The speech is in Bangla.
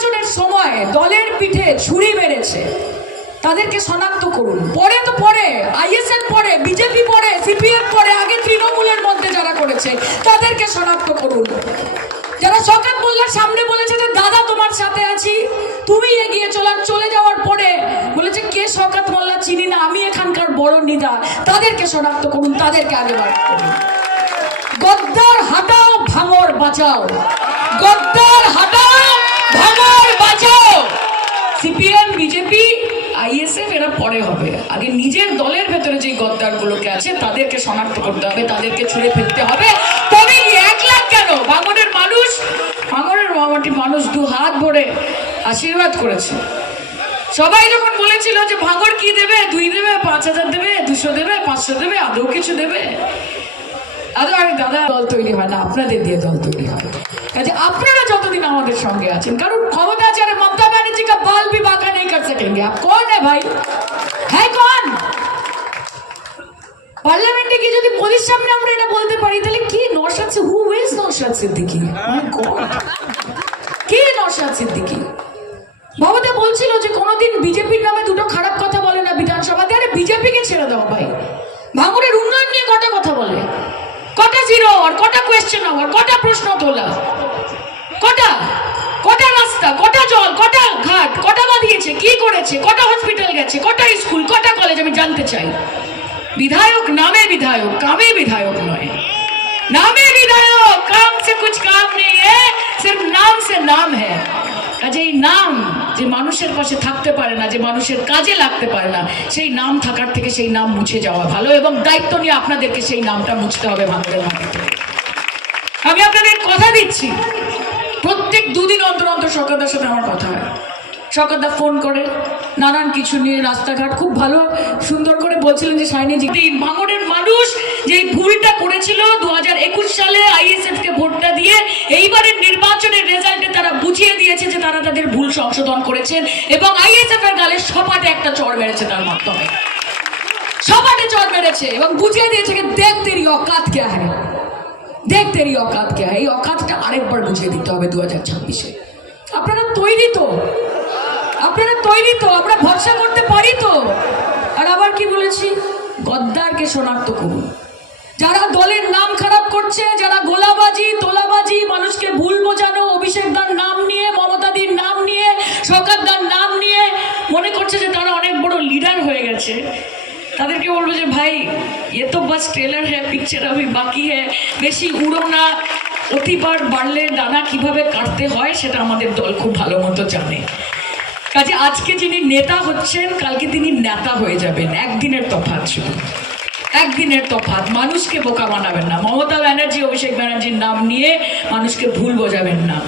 নির্বাচনের সময় দলের পিঠে ছুরি মেরেছে তাদেরকে শনাক্ত করুন। পরে তো পরে আইএসএফ পরে, বিজেপি পরে, সিপিএম পরে, আগে তৃণমূলের মধ্যে যারা করেছে তাদেরকে শনাক্ত করুন। যারা শওকত মোল্লার সামনে বলেছে যে দাদা তোমার সাথে আছি, তুমি এগিয়ে চলে যাওয়ার পরে বলেছে কে শওকত মোল্লা চিনি না, আমি এখানকার বড় নেতা, তাদেরকে শনাক্ত করুন, তাদেরকে আগে বার করুন। গদ্দার হাটাও, ভাঙর বাঁচাও। গদ্দার হাটাও, ভাঙর বাঁচাও। সিপিএম, বিজেপি, আইএসএফ এরা পরে হবে। আগে নিজের দলের ভেতরে যে গদ্দারগুলোকে আছে তাদেরকে শনাক্ত করতে হবে, তাদেরকে ছুঁড়ে ফেলতে হবে। তবে 1 লাখ কেন, ভাঙরের মানুষ 2 হাত ভরে আশীর্বাদ করেছে। সবাই যখন বলেছিল যে ভাঙর কি দেবে, 2 দেবে, 5000 দেবে, 200 দেবে, 500 দেবে, আদৌ কিছু দেবে? আরে দাদা, দল তৈরি হয় না, আপনাদের দিয়ে দল তৈরি হয়। কাজে আপনারা যতদিন আমাদের সঙ্গে আছেন, কারণ ক্ষমতা আছে, মমতা ব্যানার্জি কা বাল भी बांका नहीं कर सकेंगे। आप कौन है भाई? है कौन? পার্লামেন্টে গিয়ে যদি মোদির সামনে আমরা এটা বলতে পারি, তাহলে কি Naushad, who is Naushad Siddiqui? My god, কে নওশাদ সিদ্দিকী? মমতা বলছিল যে কোনোদিন বিজেপির নামে 2টো খারাপ কথা বলে না বিধানসভাতে। আরে বিজেপিকে ছেড়ে দাও ভাই, ভাঙড়ের উন্নয়ন নিয়ে কটা কথা বলে, কটা জিরো আর কটা কোয়েশ্চেন আওয়ার, কটা প্রশ্ন তোলা, কটা রাস্তা, কটা জল, কটা ঘাট, কটা বাঁধিয়েছে, কি করেছে, কটা হসপিটাল গেছে, কটা স্কুল, কটা কলেজ, আমি জানতে চাই। বিধায়ক নামে বিধায়ক, কামে বিধায়ক নয়। নামে বিধায়ক, কাম সে কুছ কাম নেই হ্যায়, সির্ফ নাম সে নাম হ্যায়। কাজে এই নাম যে মানুষের পাশে থাকতে পারে না, যে মানুষের কাজে লাগতে পারে না, সেই নাম থাকার থেকে সেই নাম মুছে যাওয়া ভালো। এবং দায়িত্ব নিয়ে আপনাদেরকে সেই নামটা মুছতে হবে ভাঙড়ের মাটিতে। আমি আপনাদের কথা দিচ্ছি, প্রত্যেক 2 দিন অন্তর অন্তর শওকতদার সাথে আমার কথা হয়। শওকতদা ফোন করে নানান কিছু নিয়ে, রাস্তাঘাট খুব ভালো সুন্দর করে বলছিলেন যে সাইনিজি ভাঙড়ের মানুষ যে ভুলটা করেছিল 2021 সালে আইএসএফ কে ভোটটা দিয়ে, এইবারের নির্বাচনের রেজাল্টে তারা বুঝিয়ে দিয়েছে যে তারা তাদের ভুল সংশোধন করেছেন এবং আইএসএফ এর গালে সপাটে একটা চড় মেরেছে, তার মাধ্যমে সপাটে চড় মেরেছে এবং বুঝিয়ে দিয়েছে যে দেখ তেরি औकात क्या है, দেখ তেরি औकात क्या है। এই औकातটা আরেকবার বুঝিয়ে দিতে হবে 2026-এ। আপনারা তৈরি তো? আমরা ভরসা করতে পারি তো? আর আবার কি বলেছি, গদ্দারকে শনাক্ত করুন। যারা দলের নাম খারাপ করছে, যারা গোলাবাজি, তোলাবাজি, মানুষকে ভুল বোঝানো, অভিষেক দার নাম নিয়ে, মমতা দির নাম নিয়ে, শওকত দার নাম নিয়ে মনে করছে যে তারা অনেক বড় লিডার হয়ে গেছে, তাদেরকে বলবো যে ভাই ये तो बस ट्रेलर है, पिक्चर अभी बाकी है, বেশি উড়ো না। অতিবার বাড়লে ডানা কিভাবে কাটতে হয় সেটা আমাদের দল খুব ভালো মতো জানে। কাজে আজকে যিনি নেতা হচ্ছেন, কালকে তিনি নেতা হয়ে যাবেন। একদিনের তফাৎ, শুধু একদিনের তফাৎ। মানুষকে বোকা বানাবেন না। মমতা ব্যানার্জি, অভিষেক ব্যানার্জির নাম নিয়ে মানুষকে ভুল বোঝাবেন না।